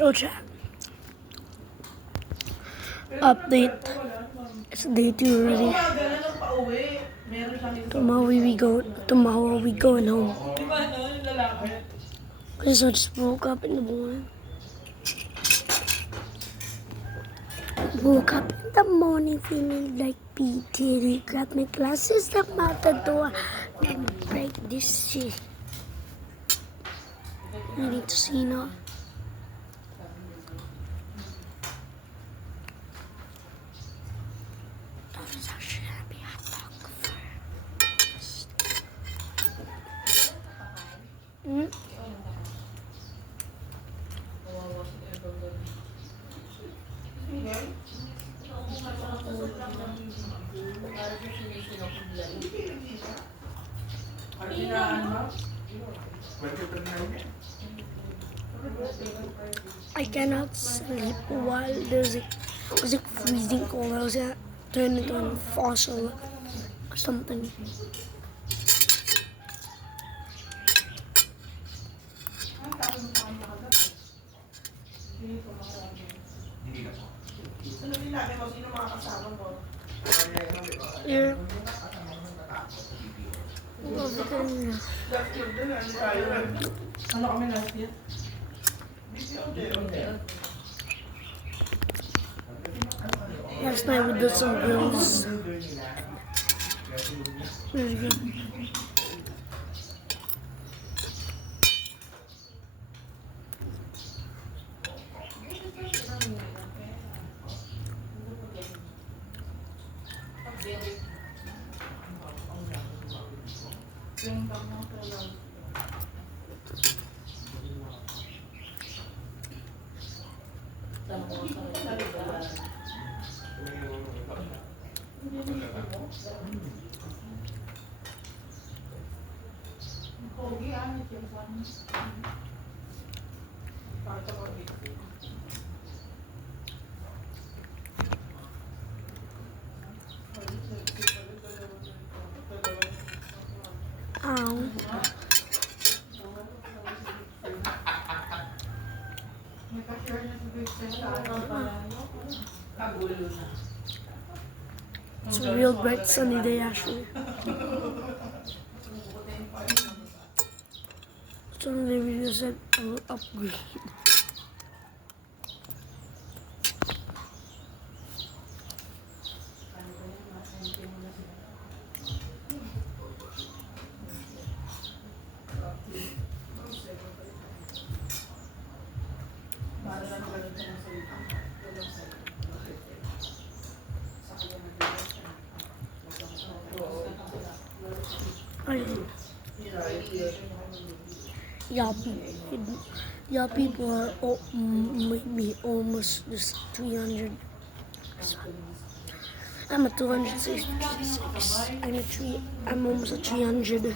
Oh, chat. Update. It's day 2 already. Tomorrow we going home. Because I just woke up in the morning. Woke up in the morning feeling like PT. Grab my glasses, step out the door, and break this shit. I need to see now. I cannot sleep while there's like freezing cold. I was gonna turn into a fossil or something. Yeah. Ano kami last year? Last night we did some grills. Really good. Ow. It's a real bright sunny day actually. So the video said I will upgrade. Yeah, people are maybe almost just 300. I'm at 266. I'm almost at 300.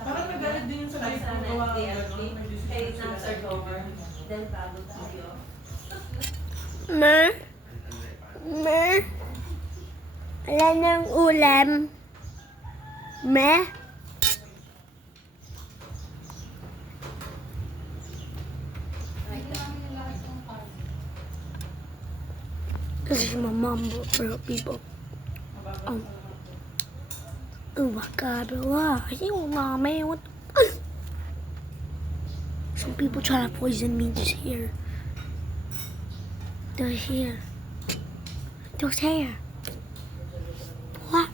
Parang nagalit din yung sa live ko gawa ng gano'n. Kahit na sir over, then bago tayo. Me? Wala nang ulam. Me? This is my mom for people. Oh my god, wow. Man, what? Some people try to poison me just here. They're here. Those hair. What?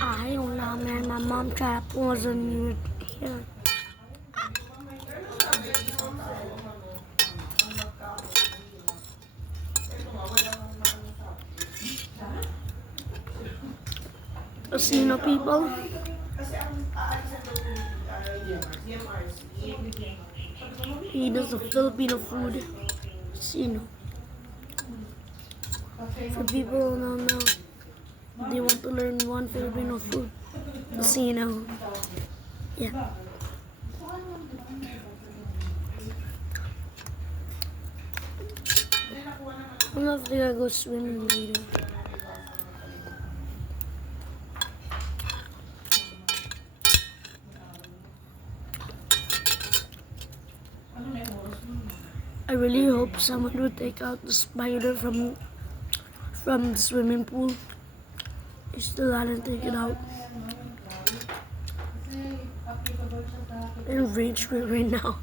I don't know, man. My mom tried to poison me here. Casino people. He does the Filipino food. Casino. For people who don't know, they want to learn one Filipino food. Casino. Yeah. I don't know if they're gonna go swimming later. I really hope someone would take out the spider from the swimming pool. I still haven't taken it out. In rage quit right now.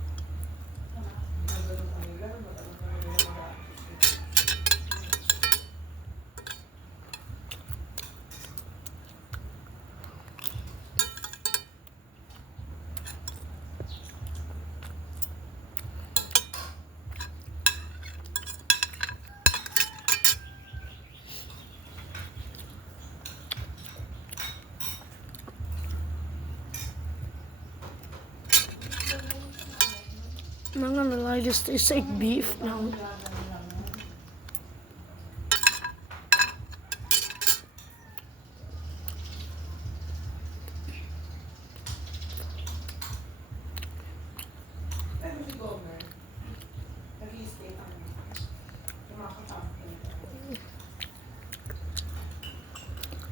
I'm not gonna lie, this tastes like beef now.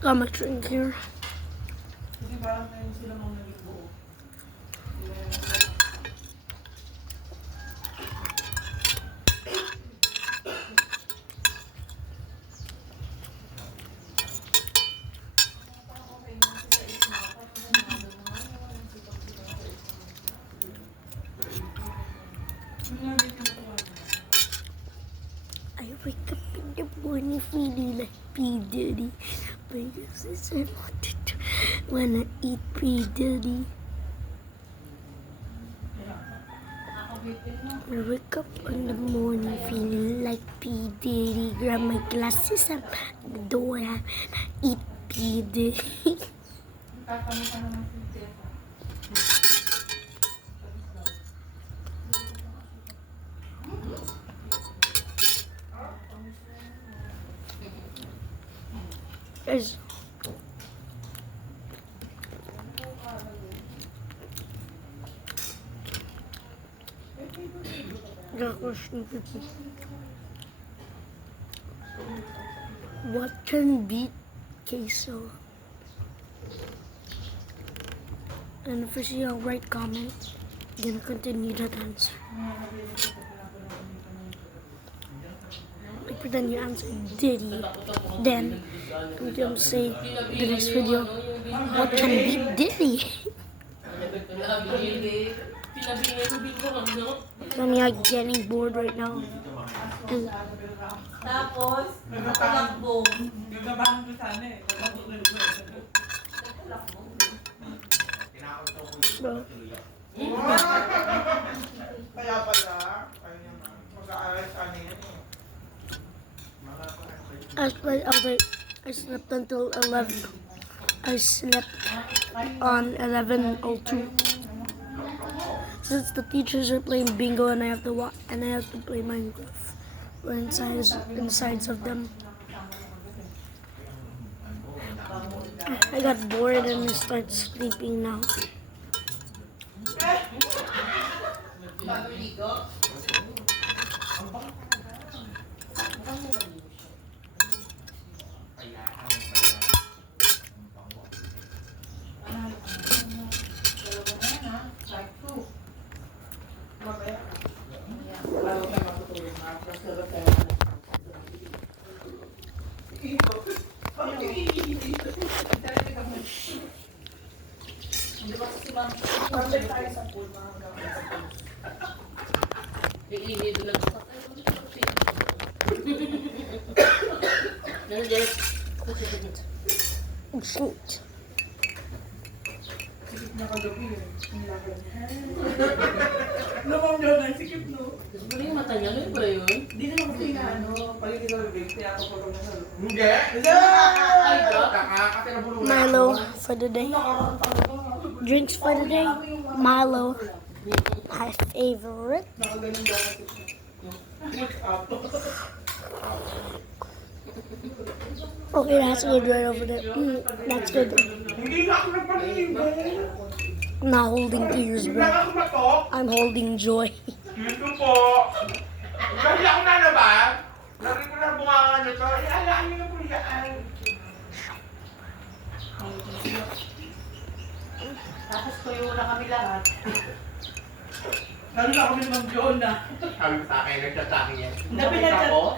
Got my drink here. I wake up in the morning feeling like P. Diddy. Because I wanna eat P. Diddy. I wake up in the morning feeling like P. Diddy. Grab my glasses and the door and eat P. Diddy. Guys, the question people. What can beat queso? And if you see a right comment, I'm gonna continue that answer. Like pretend you answer Diddy, then I'm gonna say the next video, what can beat Diddy? I'm like getting bored right now. And Tapos, nakapalakbo. bro, Kaya pala, ayun naman, mag-aaral sa ano yan eh. I slept until 11. I slept on 11:02. Since the teachers are playing bingo and I have to play Minecraft. We're insides of them. I got bored and I started sleeping now. Shoot. Lumang daw na, sikip no. Gusto mo yung mata niya? Ganun pala yun? Hindi na ako ano, paligid ako big, kaya ako pag ano. Hindi! Ay, God. Kasi nabulungan Milo for the day. Drinks for the day. Milo. My favorite. Nakagaling daw kasi. What's up? Okay, that's good right over there. That's good. Hindi na ako nagpaligo. I'm not holding tears, Hindi bro. na ako matok. I'm holding joy. Dito po. Kasi ako na ba? Narinig ko na bunganga nito. Ialaan niyo na po yan. Tapos tuyo na kami lahat. Lalo na kami ng Jonah. Sabi ko sa akin, nag-chat sa akin yan. Na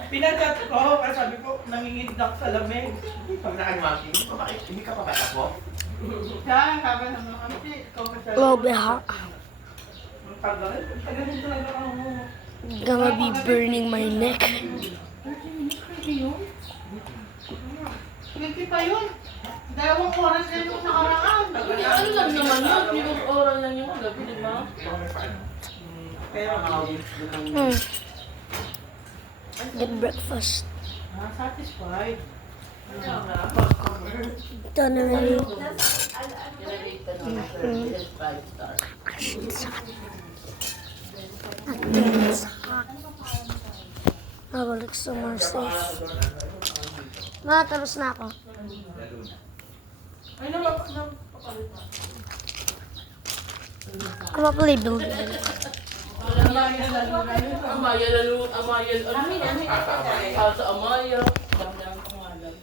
pinachat ko, kasi sabi ko, nanginginig ako sa lamig. Sabi na kay Maki, bakit hindi ka pa katakbo? Siya, sabi naman kami, ikaw ka siya. Little bit hot. Ang tagal talaga ako. Gonna be burning my neck. Hindi pa yun. 2 oras na yung nakaraan. Ano lang naman yun? Limang oras lang yung gabi, di ba? Pero Get breakfast. satisfied. Done already. Nilagay ka naman sa 5 star. It's hot. It's hot. I will look somewhere safe. Tapos na ako. Ay, napapalit na. I'm a play building. Amaya lalo, Amaya, ano? Sa Amaya. Dami-dami pangalan.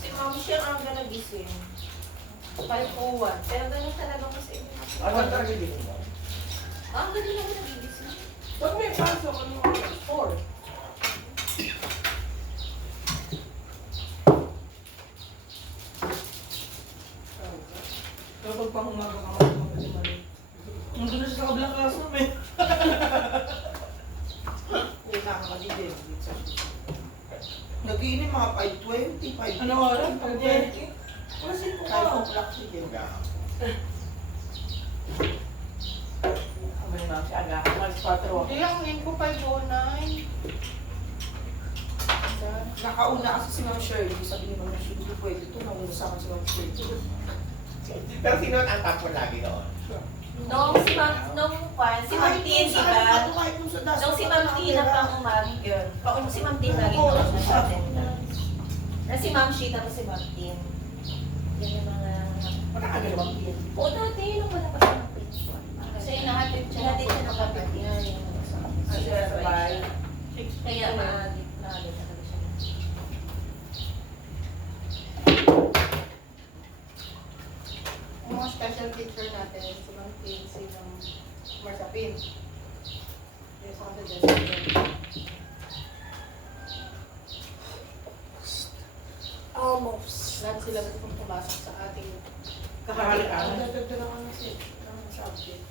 Si Ma'am siya ang aga nagising. 5:01. Pero ganun talaga kasi. Ano talaga dito mo? Ang ganun lang nagigising. Pag may pasok, ano oras? 4. Kapag pang umaga ka mag-mali. Nandun na siya sa kabilang classroom eh. Hindi nakakabigay. Nagiinom mga 5:20, 5:20. Ano oras? Pag-20? Kasi po ka. 5 o'clock sige. Kami na si Aga. Mas 4 ako. Hindi, ang ngayon ko 5:09. Nakauna kasi si Ma'am Shirley. Sabi ni Ma'am Shirley, hindi pwede ito. Nauna sa akin si Ma'am Shirley. Pero sino ang top mo lagi doon? Nung si Ma'am Tin, di ba? Nung si Ma'am Tin na pang umag yun. Si Ma'am Tin lagi ko lang sa attendance. Na si Ma'am Shi, tapos si Ma'am Tin. Yan yung mga... Matakagal Ma'am Tin. Oo, dati nung wala pa siya ng principal. Kasi inahatid siya ng kapatid niya. Kasi sa bahay. Kaya maalit talaga siya. Yung mga special teacher natin, si Ma'am Tin, si Ma'am Marsapin. Yes, ako sa Jessica. Almost. Lahat sila kung pumasok sa ating Kahalikan. Nagdagdagan na si subject.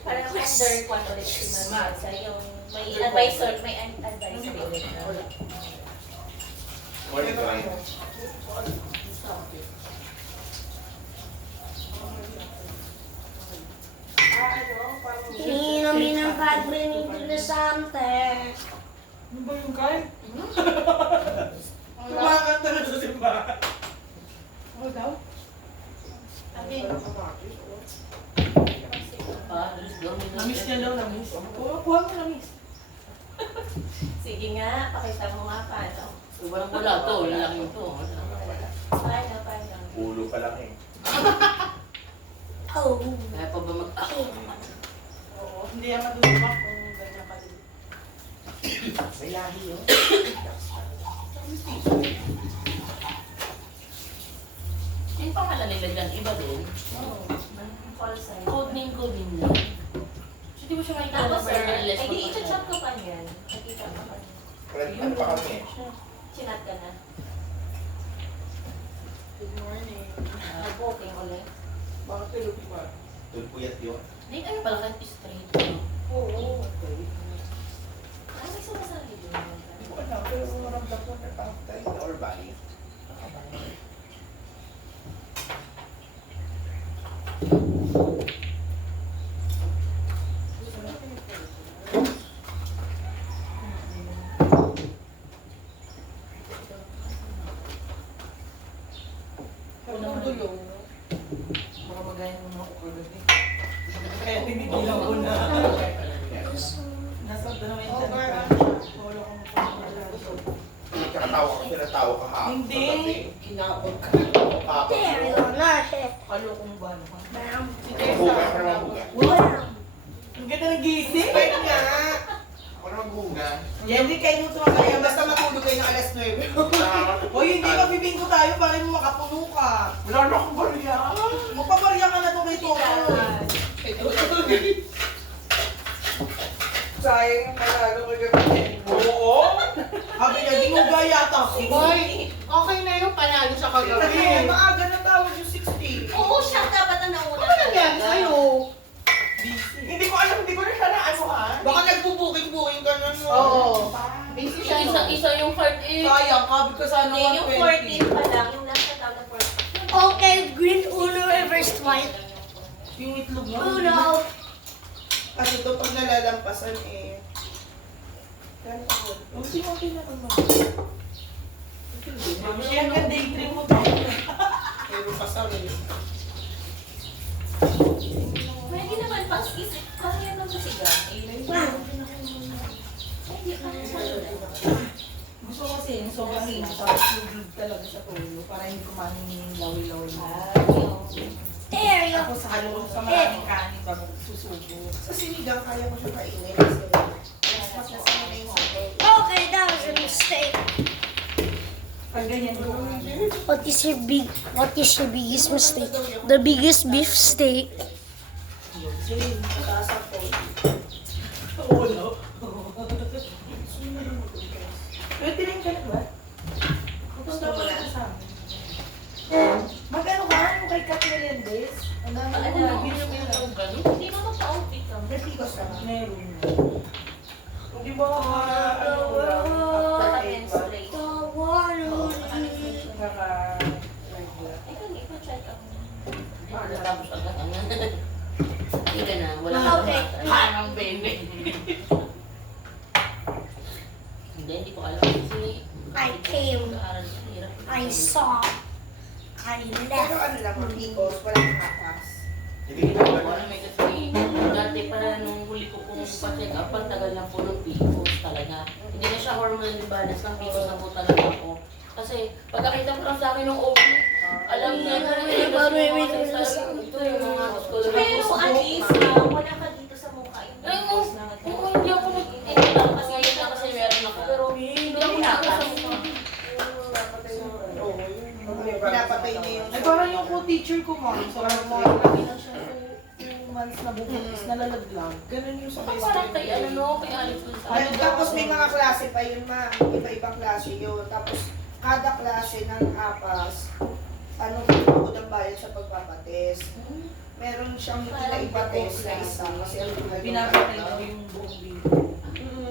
Parang under kwan ulit si Ma'am Sa yung may advisor ulit na. Morning, Joy. Inumin ng padre ni Interesante. Ano ba yung kay? Kumakanta na sa simbahan. Ano daw? Namiss niya daw, namiss. Kuha mo namiss. Sige nga, pakita mo nga paano. Walang wala to, wala lang yun to. Paano. Ulo pa lang eh. Oh. Kaya pa ba mag... Oo, hindi yan matutumak kung ganyan ka din. May lahi yun. Yung pangalan nila dyan, iba din. Oo. Call sign. Code name lang. So, di mo siya makikita Tapos na sir, unless ay di mag- i-chat ko pa niyan. Nakita ko pa niyan. Ano pa kami eh? Chinat ka na. Good morning. Nag-booking ulit. Bakit tulog ba? Doon puyat yun. Hindi, ano pala kan straight. Oo. Okay. Ano may sumasabi doon? Hindi ko alam, pero maramdam ko na parang tayo na or bali. Anong gulong? Baka magaya ng mga ukulog eh. Kaya tinigilan ko na. Nasa doon naman yung Oo, tanong kaya ka. ano siya? Wala akong pagkakalala. Tsaka Pinatawa ka ha? Hindi. Kinabog ka. There you go. Na, chef. Kalokong ba? Bam. Si Hugas ka naman Jessa. hugas. Bam. Ang ganda ng gising. Pwede nga. Ako naman hugas. Hindi kayo nung Kaya tumagaya. basta matulog kayo ng alas 9. Hoy, hindi mabibingko tayo para mo makapuno ka. Wala na akong barya. Magpaparya ka na itong kay Toto. Sayang yung panalo ko gabi. Oo. Sabi niya, di mo gayata. Boy, okay na yung panalo sa kagabi. Kasi maaga na tawag yung 60. Oo, siya dapat ang nauna. Ano nangyari sa'yo? Hindi ko alam, hindi ko na siya naanuhan. Baka nagbubuking-buking ka na no? Oo. Busy siya no? Isa yung heart eh. Sayang, kabi ka sana Hindi, yung 120. 14 pa lang, yung nasa tawag na 14. Okay, green uno reverse white. Yung itlog mo. Uno. Kasi ito pag nalalampasan eh. Gano'n ako. Yung sinunti na naman. Siya ang day trip mo tayo. Pero pasawin. Pwede naman pas isip, kaya naman siga. Gusto ko kasi yung sobrang hinto. Tapos lubig talaga sa tulo. Para hindi kumain yung lawi-lawi mo. There you Ako go. sa ano, sa maraming kanin bago susubo. Sa sinigang kaya ko siya kainin. Kasi mas nasanay yung hotel. Okay, that was a mistake. Pag ganyan ko. What is your biggest mistake? The biggest beef steak. Sige, mataas ako. Ulo. Pwede rin ka na ba? Pupunta ko na sa amin. Mag-ano ka? Ano kay Kat Melendez? Ang dami Ano? ko lagi yung Yung ganun. Hindi mo magpa-outfit ka. Vertigos ka na. meron. Hindi ba ako ano lang? Tatakin straight. Naka-regular. Ikaw, ipa-check up mo. Tapos agad ang hindi ka na. Wala Okay. Parang bende. Hindi ko alam kasi I came. mag-aaral siya, hirap. I saw. I Pero left. ano lang, vertigos, walang kakas. Hindi Hindi kita ko alam. alam eh kasi dati pa nung huli ko pong pa-check up, ang tagal lang po ng PCOS talaga. Hindi na siya hormonal imbalance, ng PCOS na po talaga ako. Kasi pagkakita ko lang sa akin ng OP, alam niya na rin kasi yung mga size talaga ito yung mga muscular Pero muscle. at least, wala ka dito sa mukha. Yung Ay, pimples na oo, hindi ako nag-intend kasi yun na kasi meron ako. Pero hindi ako nakas. Oo, pinapatay niya yung... Ay, parang yung co-teacher ko, ma'am. So, lagi lang siya 2 months na bubukis, nalalaglag. Ganun yung sa best Parang friend kay ko. ano no, kay Alex Ay, Gonzalez. tapos may mga klase pa yun, ma'am. Iba-ibang klase yun. Tapos, kada klase ng apas, ano, pinapagod ang bayad sa pagpapates. Meron siyang pinaipates na isa. Kasi ang Pinapatay daw yung buong video.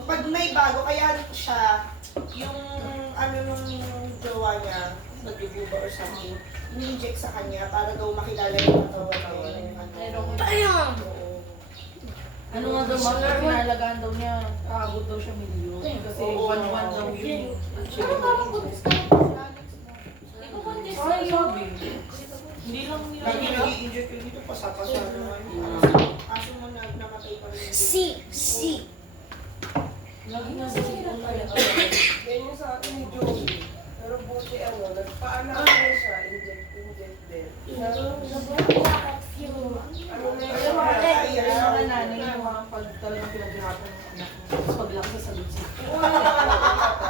Pag may bago, kaya siya, yung ano nung jowa niya, nagduguba or something, ni-inject sa kanya para daw makilala yung katawan niya. Bam! Oo. Ano nga daw, mga pinalagaan daw niya, aabot daw siya milyon. Kasi Oo. 1-1 daw yun. Pero parang buntis ka. Di ba buntis na Ay, yun? sabi. Hindi lang nila. Lagi nag-i-inject yun dito, pasapasa naman. Aso mo na namatay pa rin. C. Lagi nga sa sipon kaya. Ganyan sa akin ni Joey. Pero buti ano, nagpaanak ko siya, inject din. Ano na Kaya yun? mga nanay yung mga pag talagang pinaghirapan ng anak mo. Tapos paglaki sa sagot siya.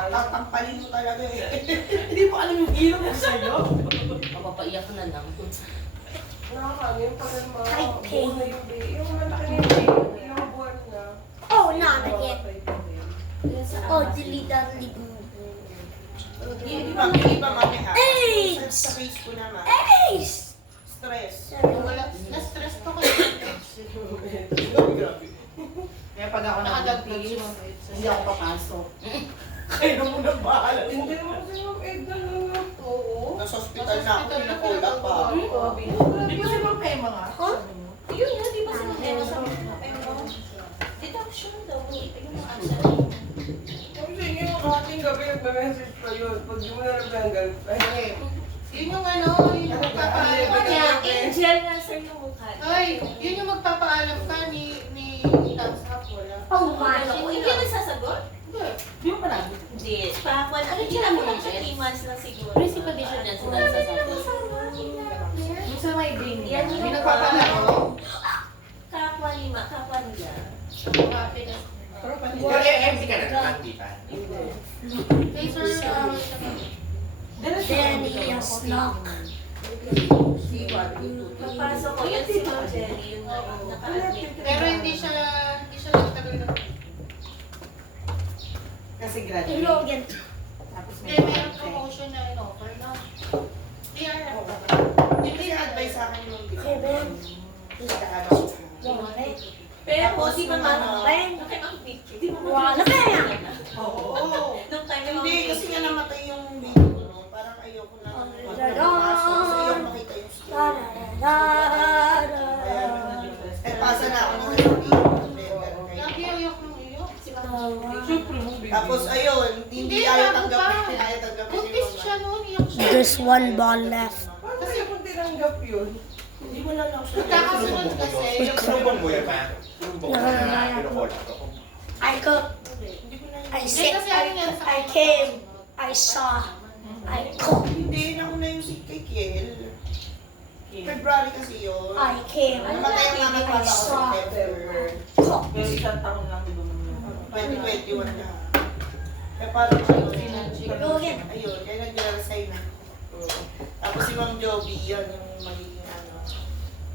Tatampalin mo talaga eh. Hindi mo alam yung ilong mo sa'yo. Mapapaiyak ko na lang. Nakakano yung pag mga I pain. buhay yung baby. Yung malaki na yung baby, ilang buwan na. Oh, not again. namatay pa rin. Oh, delete that link. Hindi ba mami ha? AIDS! Sa case ko naman. Ace! Stress. Na-stress pa ko. Grabe. Kaya pag ako Nakadagpigil. hindi ako papasok. Kayo na muna bahala. Hindi naman kasi yung egg na lang. Oo. Nasa hospital na ako, pinakulak pa. Di ba si Ma'am Emma nga? Huh? Sabi mo? Yun nga, di ba sinabi sa pero deduction daw, yung mga absent. Kasi yung ating gabi nagme-message pa yun. Pag di mo na nagtanggal, ay, Yun yung ano, yung magpapaalam ka. Kaya, angel nga sir yung mukha. Ay, yun yung magpapaalam ka ni Tams Hap, wala. Oh my. Hindi ka nagsasagot? Di mo panagot? Hindi. legit. Pakwan, ano Legit ginawa naman mo siya yan. 3 months lang siguro. Principal edition yan sa dansa sa atin. Yung sa may green Yan niya. yung May nagpapalaro. Kapwa lima, kapwa niya. Pero pati Pero MC ka na naman, di ba? Danny Aslock. Papasok ko yun si Ma'am Jenny, yung naka-admit. Pero hindi siya nagtagal na. kasi Hello graduate. again. Tapos Hindi, may meron project. promotion na in-offer na. DRF ba? Yung kasi advice sa akin yung Kevin. Pero Tapos di ba yung Ma'am, ano, nung kay Ma'am Vicky, di ba Wala pa yan. Oo. Nung time ni Ma'am Hindi, Vicky. kasi nga namatay yung video ko noon. Parang ayoko na magpapasok. Kasi ayoko makita yung story. Eh, pasa na ako ng video. Nag-iyak ng iyo. Tapos ayun, hindi ayaw tanggapin. Ayaw tanggapin ni Buntis siya mama. noon, iyak siya. There's one ball left. Kasi kung tinanggap yun, Hindi mo lang siya. Nagkakasunod kasi. Sinubong mo yun, ma? Sinubong mo na pinukol ako. I go. I said, I came. I saw. I cooked. Hindi, nauna yung si kay Kiel. February kasi yun. I came. Namatay ang mama ko I ako saw. September. Cooked. pero isang taon lang di ba naman 2021 na. Kaya parang ano, Go again. ayun, kaya nag-resign na. Tapos si Ma'am Joby, yan yung magiging ano.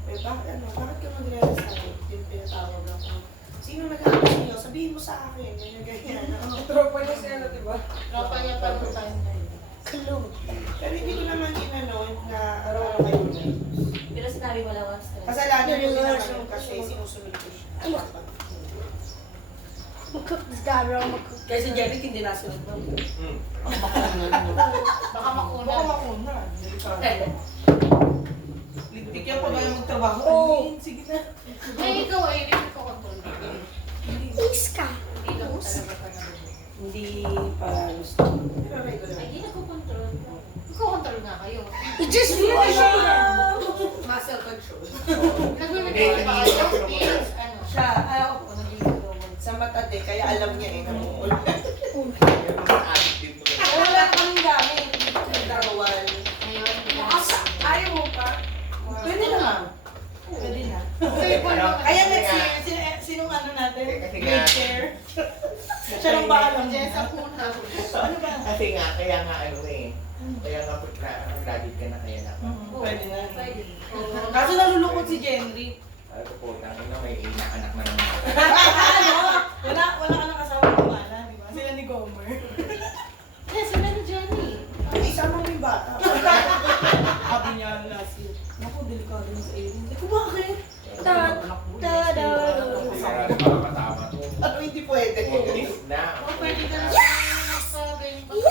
Eh, bakit ka mag-resign? Yung pinatawag ako. Sino nag-ano sa'yo? Sabihin mo sa akin. Ganyan, ganyan. Tropa niya si ano, di ba? Tropa niya pa nung time na yun. Clue. Pero hindi ko naman ginano na ano kayo na. Pero sinabi mo lang ang stress. Kasalanan ko din naman kasi sinusunod ko siya. Cook this guy, bro. I'm gonna cook. Kasi Jeric hindi nasunod mo. Baka makuna. Baka makuna. Lintik yan pag ayaw magtrabaho. Oh. Ayun, sige na. Ay, ikaw ay hindi ko control. Please ka. Hindi lang talaga pa na. Hindi pa gusto. Pero regular. Ay, di nagko-control. Ikaw control nga kayo. You just wash it. Muscle control. Nag-record ba kayo? Yes, ano? Siya, ayaw ko naging Sa matade, kaya alam niya eh. Namukul. Yung mga addict din to. wala na kaming gamit. Darawal. Ngayon, Ayaw mo pa? Pwede na ma'am. Pwede na. okay po naman. Kaya next year, sinong ano natin? Kasi nga- Grade chair. Siya lang bahalang Jessa Jessa. Puna. Ano ba? Kasi nga, kaya nga ano eh. Kaya nga graduate ka na kaya na. Pwede na. Pwede. Kaso nalulungkot si Jenry. Sabi ko po, tangin na may inaanak na naman. Wala ka nang asawa ng mana, di ba? Sila ni Gomer. Yes, sila ni Jenny. Hindi sama mo yung bata. Sabi niya last year. Naku, delikado na sa Erin. Hindi ko bakit? Kaya para matama to. Ano hindi pwede? Yes na. O, pwede ka na magpabenta.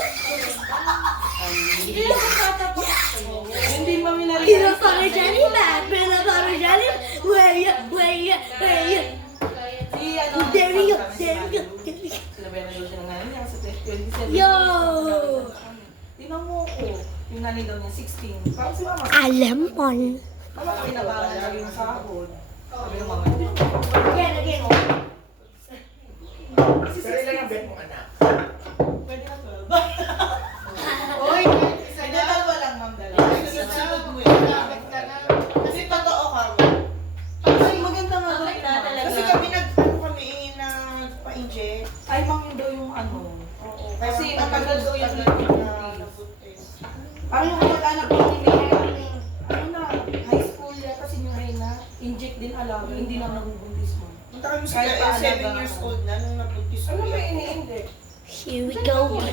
Hindi na magtatapos. Hindi mami na rin. Pinapakajali ba? Pinapakajali? Wait. Si ano? There we go. Sila ba yung siya ng nanay niya sa 27. Yo! Tingnan mo ko. Yung nanay daw niya, 16. Parang si mama. Alam mo. Mama, pinabangan daw yung sahod. Sabi ng mama. Again. Pero ilan ang bet mo anak? Pwede na 12. Uy, isa Hindi, na. dalawa lang ma'am, dalawa. Susunod mo eh. Malapit ka na. Kasi totoo ka mo. Ay, maganda nga daw Okay yun, na ma'am. talaga. Kasi kami kami na pa-inject. Ay, ma'am, yun daw yung ano. Oo. Kasi matagal daw yung na nabuntis. Parang yung kamag-anak ko ni Mary, ano na, high school yata si Reyna, inject din alaga, hindi lang nabubuntis mo. Punta kami sa Kahit paalaga 7 years ako. old na nung nabuntis Ano kami. ba ini-inject? Here we go. Hindi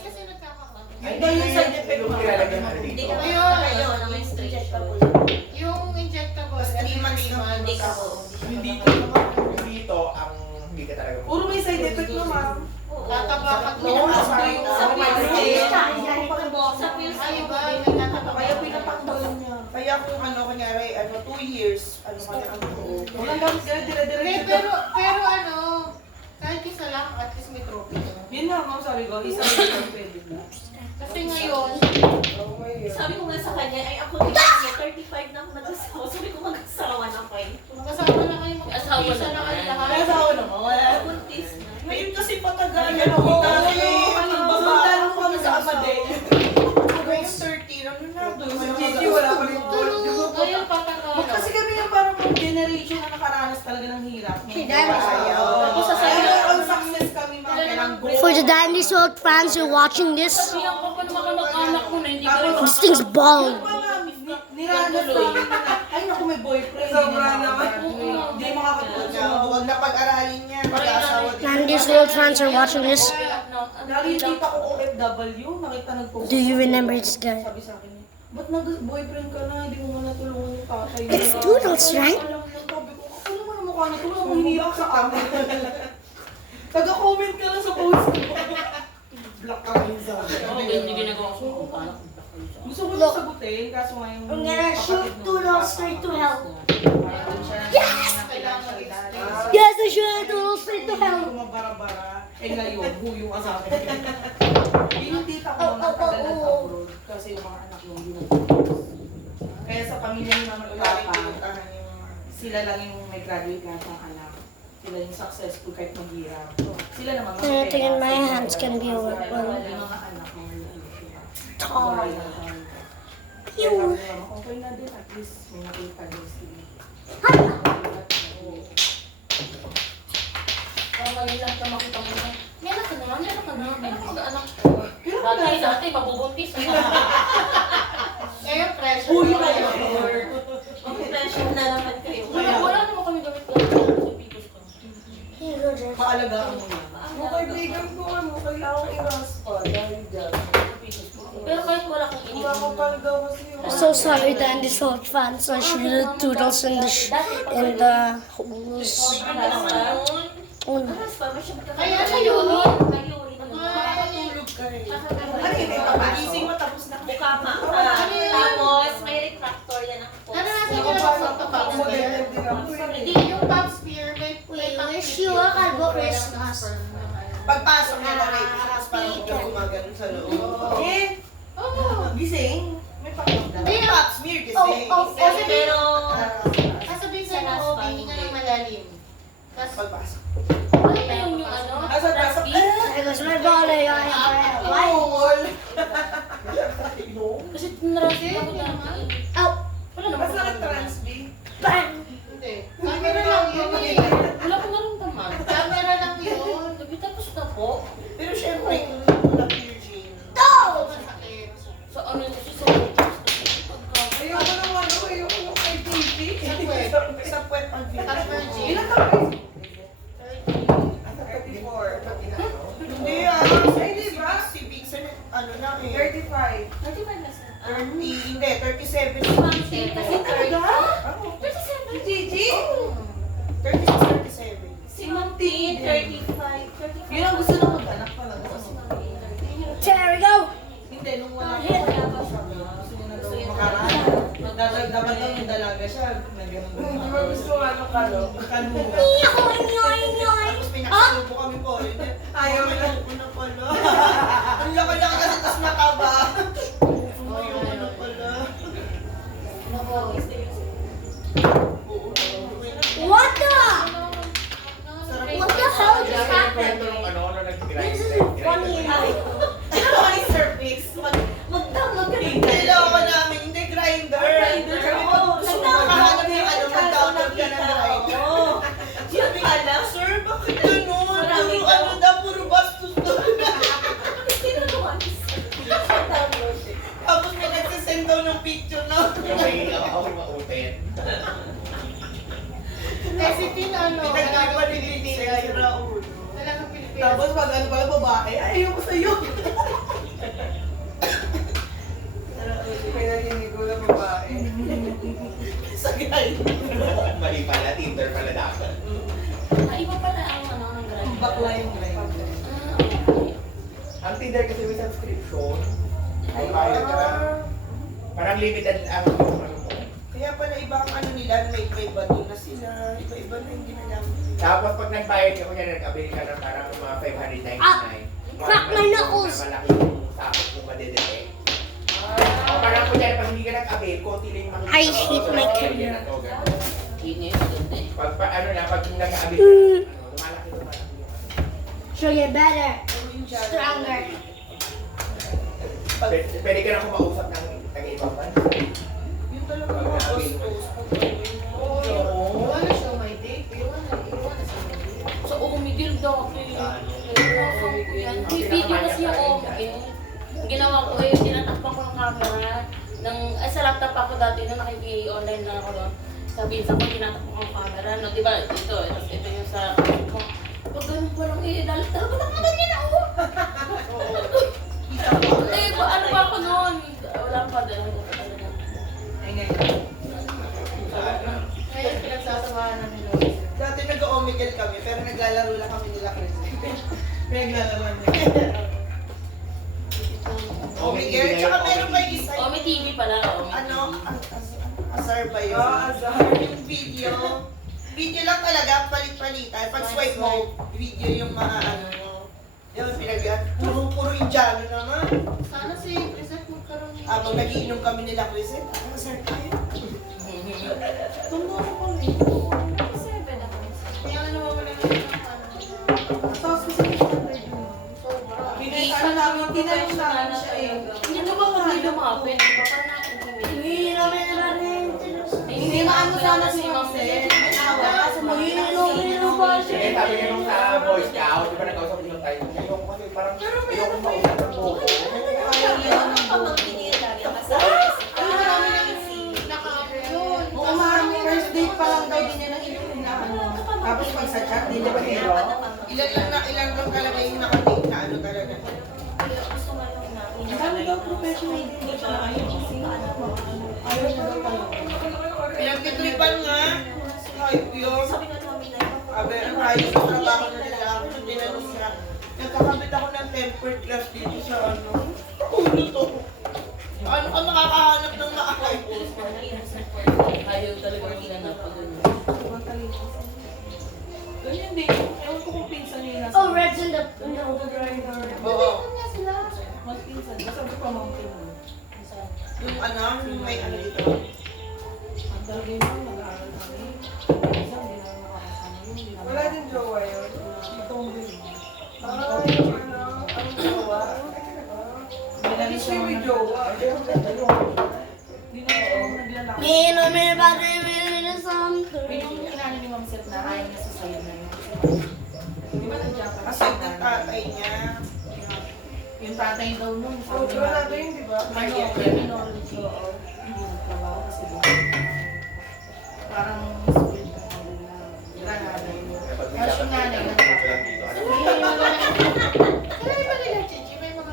kasi nagkakaroon. Ay, Iba yung side effect yung mo. nilalagyan mo Hindi dito. ka Ayun. kayo na menstruation. Yung injectable. Mas 3 months na Hindi ka po. Hindi Dito, ang hindi ka talaga Puro may side effect mo, ma'am. Tatabakan mo. Oo, Sa sa pills. Sa pills. Sa pills. Ay, iba. May tatabakan. Kaya pinapakbalan niya. Kaya kung kunyari, 2 years, ka na ang buo. Walang gamit ka, Hindi, dire-diretso. pero ano, kahit isa lang, at least may trophy ka. Yun na, ma'am, sabi ko, isa lang pwede na. Kasi ngayon, Sabi ko nga sa kanya, ay ako din ako, 35 na ako nag-asawa. Sabi ko mag-asawa na ko eh. magkasama na kayo, Asawa mag-isa na naman. kayo lahat. May asawa naman, wala. Buntis na. Ngayon kasi patagal. Ay, ano, Kita oo, eh. Ngayon 13, ano na doon? Gigi, wala pa rin gold. Ngayon patakalo. Kasi kami yung parang generation na nakaranas talaga ng hirap. Ayaw. Tapos sasabihin all success kami mga kailang gold. For the Dandy's World fans who are watching this, Sabihan ko pa naman kamag-anak ko na hindi ko rin this thing's bald. Niranas namin na, ay naku may boyfriend. Sobra naman. Hindi makakatulog. Huwag na pag-aralin niya. Mag-asawa din. Dandy's World fans are watching this. Nakikita ko OFW, nakita nagpo. Do you remember this guy? Sabi sa akin, ba't nag-boyfriend ka na? Hindi mo man natulungan yung tatay mo. It's Doodles, right? Alam mo, sabi ko, ako naman ang mukha na tulungan mo hiniyak sa amin. Taga-comment ka lang sa post ko. Block ka rin sa akin. Okay, hindi ginagawa ko sa kamag-anak ko. Gusto ko na sagutin, kaso ngayon... I'm gonna shoot Doodles straight to hell. Yes! Yes, I shoot Doodles straight to hell. Kumabara-bara. Eh ngayon, huyong asawa ko. Yun yung tita ko na tagal nag-abroad. Kasi yung mga anak yung ginagawa. Kaya sa pamilya ni Mama Papa, sila lang yung may graduate lahat ng anak. Sila yung successful kahit maghirap. So, sila naman mga Anything in my pera. hands can be a Yung weapon. mga anak mo. Tall. Kaya sabi nila, okay na din, at least may nakita din sila. Ngayon lang ka makita mo na, meron ka na, meron ka na, meron ka anak ko. Dati, mabubuntis. Ngayon pressure. Uy, na tayo. kayo. Mag-pressure na naman kayo. Wala naman kami gamit lang sa picos ko. Maalagaan mo yan. Mga kaibigan ko, kailangan i-raspa dahil dyan. Pero kahit wala kang Wala ko talaga kasi yung... I'm so sorry, Dandy's World fans. I shooted Doodles in the holes. Oh no. Kaya ano yun? Makatulog ka rin. Ano yun, may papagising mo tapos na... Buka pa. Tapos may retractor yan ang post. Naranasan ko na sa papa. Model din ako. Hindi yung pop spear, may wish you a kalbo Christmas. Pagpasok niya na rin, tapos parang huwag gumagano sa loob. Eh, Oo. gising. May pakiramdam. Hindi yung Pap smear kasi. kasi Pero, sasabihin sa iyo, hihinga ng malalim. Tapos, Pagpasok. Ano na yung ano? Asa pasok? There goes my body. Ay, wall. Kasi narasin ako dati. Ow! Wala naman. Mas nag-transb. Bang! hindi. Camera lang yun eh. Wala ko naramdaman. Camera lang yun. Sabi tapos na po. Pero syempre, wala Virgin. Oo, masakit. Sa ano kasi sa Ayoko naman, ayoko ng kay TV. Sa puwet pag Tapos Virgin. ng Ilan gym. ka ba? 34. Hindi ay di ba? Si Vixen, ano na eh. 35. 30, hindi, 37. kasi Talaga? Ano? 37. Gigi? 36, 37. Si Ma'am Tin, 35. Yun ang gusto ng mag-anak talaga. There we go! Hindi, nung wala ko, wala pa siya. Gusto niya na daw makaraan. Dapat daw yung dalaga siya. Hindi mo gusto ano ka, no? Kanunga. Tapos pinakasalubo kami po. Ayaw mo lang una pala. Ang laki-laki kasi tapos mataba. Ayaw mo na pala. What the? What the hell just happened? This isn't funny enough. Ano ba yung cervix? Mag-download ka ng Kailangan namin, hindi grinder. Grinder. Sabi ko, gusto mo makahanap yung ano, mag-download ka ng grinder. Sabi ko, sir, bakit ganun? Maraming Puro ano daw, puro bastos doon. Sino naman? Download eh. Tapos may nagsisend daw ng picture na. Okay, ako ma-open. Kasi tin ano, Pinagkakit pa ni Lili, ay Raul. talagang Pilipinas. Tapos pag ano pala babae, ay ayoko sa'yo. Pinarinig ko na babae. Sa grinder. Mali pala, Tinder pala dapat. Iba pala ang ano ng grade. Bakla yung grinder. Okay. Ang Tinder kasi may subscription. Ay, bayad ka lang. Parang limited ang ano mo. Kaya pala iba ang ano nila, may iba doon na sila. Iba-iba na yung ginagawa. Tapos pag nagbayad ka, kunya nag-avail ka ng parang mga 599. Crack my knuckles! Malaki yung sakot kung madedetect. Parang kunya pag hindi ka nag-avail, konti lang yung makikita. I hate my camera. Ingay, maganda eh. Pag ano na, pag nag-avail ka, lumalaki. So you're better, stronger. Pwede ka na kumausap ng taga-ibang bansa. Yun talaga mga bastos. Oo. Wala siya may date. Iwan na siya may date. Sa Omigil dati. May video kasi yung Omigil. Ang ginawa ko eh, tinatakpan ko ng camera. Sa laptop ako dati nung nakiki-online na ako doon. Sabihin sa ko, tinatakpan ko ng camera. No, diba, ito yung sa... Pag ganun parang dalit talaga ng ganyan ako. Eh, ano ba ako noon? Wala pa dahil ko talaga. Ay, ngayon. Ngayon, pinagsasamahan namin Lois. Dati nag-omigel kami, pero naglalaro lang kami nila Chris. Pinaglalaman niya. Omigel, tsaka meron pa yung isa. Omi TV pala. Omi Ano, TV. asar ba yun? Azar. Yung video. Video lang talaga, palit-palitan. Pag swipe mo, video yung mga ano mo. Yun, puro Indiano naman. Sana si Crisette magkaroon ng... Habang nagiinom kami nila Chris, asar tayo. Tumbo ko pa rin. Kaya nga nawawala na ng Tapos kasi may standard yun. sobra. Pinagano namin, tinanong namin siya eh. Hindi na ba kami lumapit? Baka na akong Hindi namin namin Hindi maano sana si Jose. Kasi mag-iinom ba siya? Eh, sabi niya nung sa Boy Scout, di ba nag-kausap din yung tayo niya? Ayoko kasi parang, ayoko mausap ng buko. Ayaw yun ng Pamangkin niya lagi ang kasama. Naka-yun. Oo, ma'am, first date pa lang daw din niya nang inumin na ano. Tapos pag sa chat, di ba hero? ilan lang talaga yung nakadate na ano talaga. Gusto nga yung namin. Ano daw professional din siya na ayaw kasi ayaw niya daw tayo. Pinagtitripan nga. Hype yun. Sabi nga namin na yun. Sabi, ang ayos sa trabaho na lalaki. Nung tinanong siya, nagkakabit ako ng tempered glass dito sa ano. Ulo to. Ano ka makakahanap ng maayos? ayaw talaga maghanap pag ganun. Ganyan din. Ewan ko kung pinsan niya nasa. Oh, Red's in the grinder. Oo. Kanya sila. Mas pinsan. Basta ko pamangkin mo. Yung ano, yung may ano dito. Ang talaga yun, mag-aaral kami. Minsan, hindi namin makakasama yun. Hindi namin- Wala din jowa yun. Itong din. Ay, yung ano, ang jowa. Hindi na rin siya May mag- jowa. Hindi na siya naglalaki. Iinumin ba rin na something? May yung inano ni Ma'am Seth na ayaw niya sa sayo na yun. Di ba nag-Japan? Kasi ng tatay niya. Yung tatay daw nun. Oh, jowa natin yun, di ba? Ano, criminology. Hindi nagtrabaho kasi doon. Parang school na Granada yun. Tapos yung nanay nagtrabaho. Kaya ba nila, Chichi? May mga...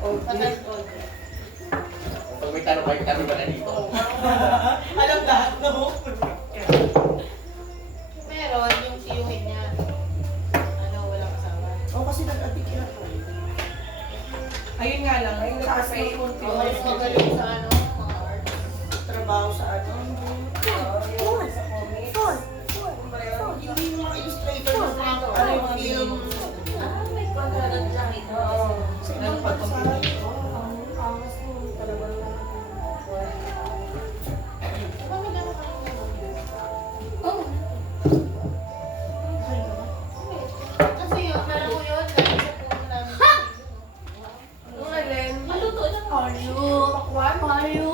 Patay-old. Pag may tanong kayo, tanong ba na dito? Alam lahat, no? Meron yung tiyuhin niya. Ano, walang kasama. Oh, kasi nag-adik yan. Ayun nga lang, ayun Sa kasi asin. konti. Oo, mas magaling sa ano, mga art. Trabaho sa ano. Hindi yung mga illustrator ng mga ano, yung film. Ah, may contract dyan ito. Sa ibang bansa. Ang angas mo talaga. Diba may gano'n kami Oo. Kasi yun, alam mo yun, dahil sa puno namin. Nung alin, Maluto na ko. Are you?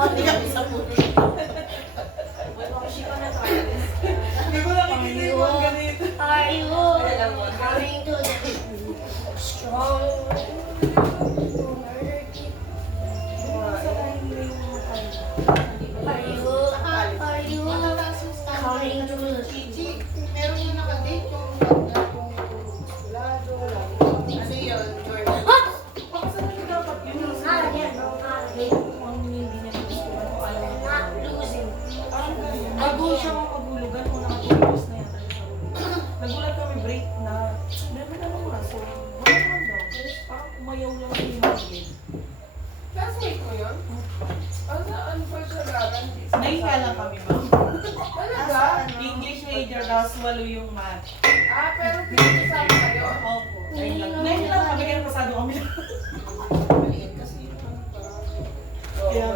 hindi kami sa puno. She gonna try this. Hindi ko nakikita yung ganito. Are you going to the strong murder kid? Are you Matataas yung coming standard to ng the Chichi. Meron yung nakadate yung bagong skulado, lagi. Ano yun, Jordan? Baka saan na dapat yun? Not again, bro. Not again. Ang hindi niya gustuhan o ayaw niya. Not losing. Nag-goal siya mga pagulugan kung nakatulog na yata siya sa ulo. Nagulat kami break na meron na naman raso. Wala naman daw. Parang umayaw lang yung mga Classmate mo yun? Ano pa siya laran? Nahinga lang kami, ma'am. Talaga? English major, tapos walo yung math. Ah, pero pinag-isama kayo? Opo. Ngayon lang kami, kaya pasado kami lang. Maliit kasi yun. Kaya,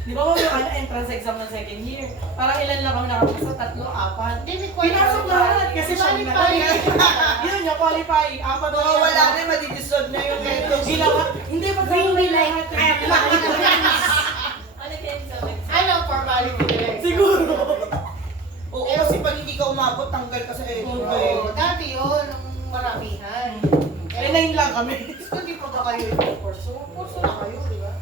di ba yung ano, entrance exam ng second year? Parang ilan lang kami nakapasa, 3, 4. Hindi, may kwento. Pinasok lahat kasi siya Balik na. tayo. Yun yung qualify. Apat Baka wala na, madidissolve na yung ito. Ginawa. Hindi pa Bring me like Ano Kenzo? Ano, formality direct? Siguro. Oo, kasi pag hindi ka umabot, tanggal ka sa ito. Oo, dati yun, nung maramihan. Eh, 9 lang kami. Hindi pa ba kayo yung kurso? Kurso na kayo, di ba?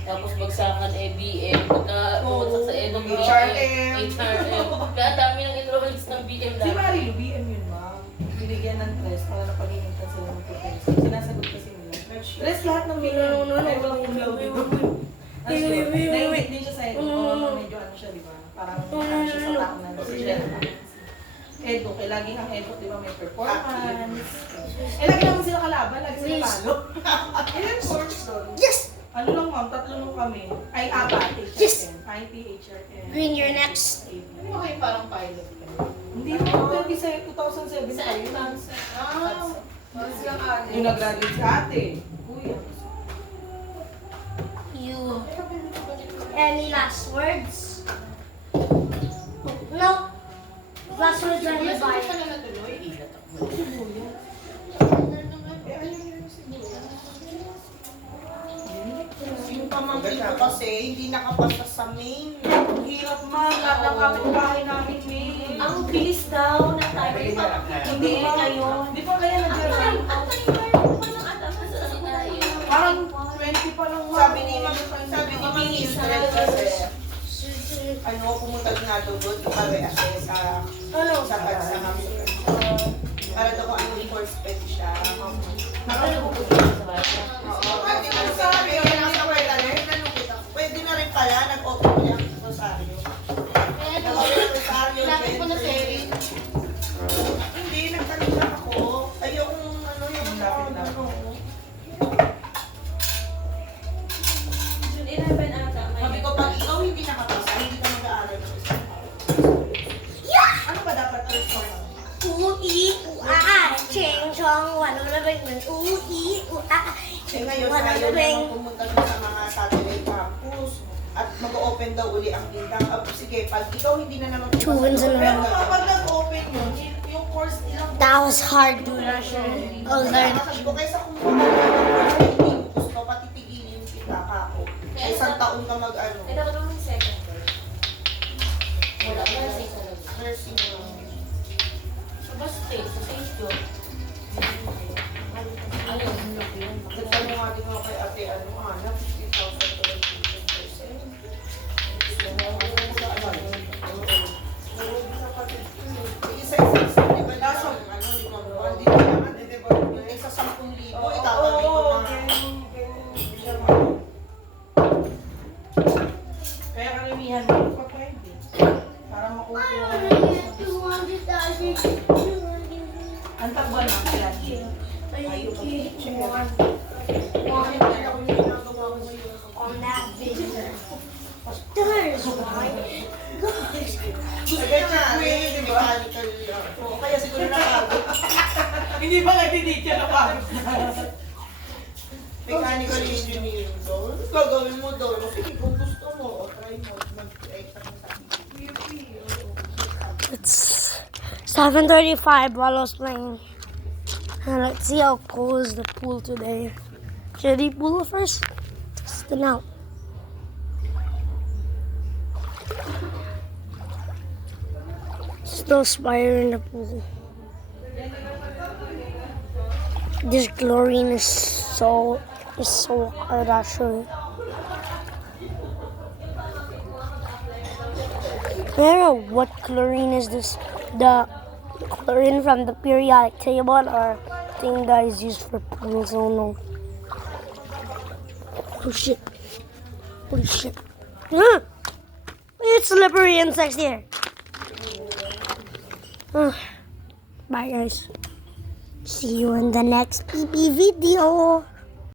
Tapos bagsakan BM, pagka-utak sa edong HRM. HRM. Kaya dami ng enrollments ng BM Si dati. Marilu, BM yun, ma'am. Binigyan ng tres para napag-iintan sila ng potensya. Sinasagot kasi nila. Tres lahat ng BM. Ay, walang umlaw dito. Naiwit din siya sa Edo. Medyo ano siya, di ba? Parang ano siya sa tao na siya. Edo, kaya lagi ang Edo, di ba, may performance. Eh, lagi naman sila kalaban, lagi sila talo. Ilan course doon? Yes! Ano lang ma'am, tatlo nung kami. Ay, apat. Yes! HRM, IT, HRM. Green, you're next. Hindi ba kayo parang pilot kayo? Hindi mo, 2007 Sa kayo. Ah, parang silang ate. Yung nag-graduate si ate. Kuya. You. Any last words? No. Last words are Yes, hindi goodbye. ka na natuloy. Yung pamangkin ko kasi, hindi nakapasa sa main. Ang hirap ma'am, lahat ng kapitbahay namin may. Ang bilis daw na tayo. Hindi ba kayo. Di ba kaya nag-graduate? Parang 20 pa lang ma'am. Sabi ni Ma'am Mildred kasi, ano, pumunta din nga daw doon, ipag-assess sa para daw kung anong course pwede siya. Pwede na rin sabi, kaya nasa wala na, tanong kita, pwede na rin pala, nag-open niya ang Rosario. Rosario, Lapit mo na si Gentry. Erin. Hindi, nagtanong lang ako. Ay, yung ano, yung Lapit na. ano. June 11 ata. Sabi ko, pag ikaw hindi nakapasa, hindi ka mag-aaral sa isang taon. Ano ba dapat first one? Ching chong, wala na bang Eh ngayon, ayaw naman pumunta dun sa mga satellite campus. At mag-open daw uli ang Lindang. Sige, pag ikaw hindi na naman Two wins in a pero row. kapag nag-open yun, yung course ilang That was hard, dude. Oh, learn. Sabi ko, kaysa kung hindi mo gusto, patitigilin kita ako. Isang taon ka mag-ano. Ay, dapat naman yung second term. Wala na sa isa lang. Nursing yun. Sa Baste, sa St. John. Ayun, ang laki yun. Nagtanong nga din ako kay ate, ano, anak, 50,000 to 50%. Isa-isa, di ba? Nasa, ano, 5,000, di ba? Di ba? Isa 10,000, itatabi ko na. Kaya karamihan mo pa pwede. Para makuha ka. Ang tagban ng kaya. Ayaw pa. On that video. There's my gosh. Agad na, mechanical. Oo, kaya siguro nakagod. Hindi ba nag-teacher na pa? Mechanical engineering daw. Gagawin mo daw. Sige, kung gusto mo, o try mo. Mag-extra mo sa It's 7:35 while I was playing. And let's see how cold is the pool today. Should I pool first? Test it out. Still fire in the pool. This chlorine is so hard actually. I don't know what chlorine is this. The chlorine from the periodic table or thing that is used for pools. I don't know. Oh shit. Holy shit. Ah! It's slippery insects here. Ah. Bye guys. See you in the next PP video.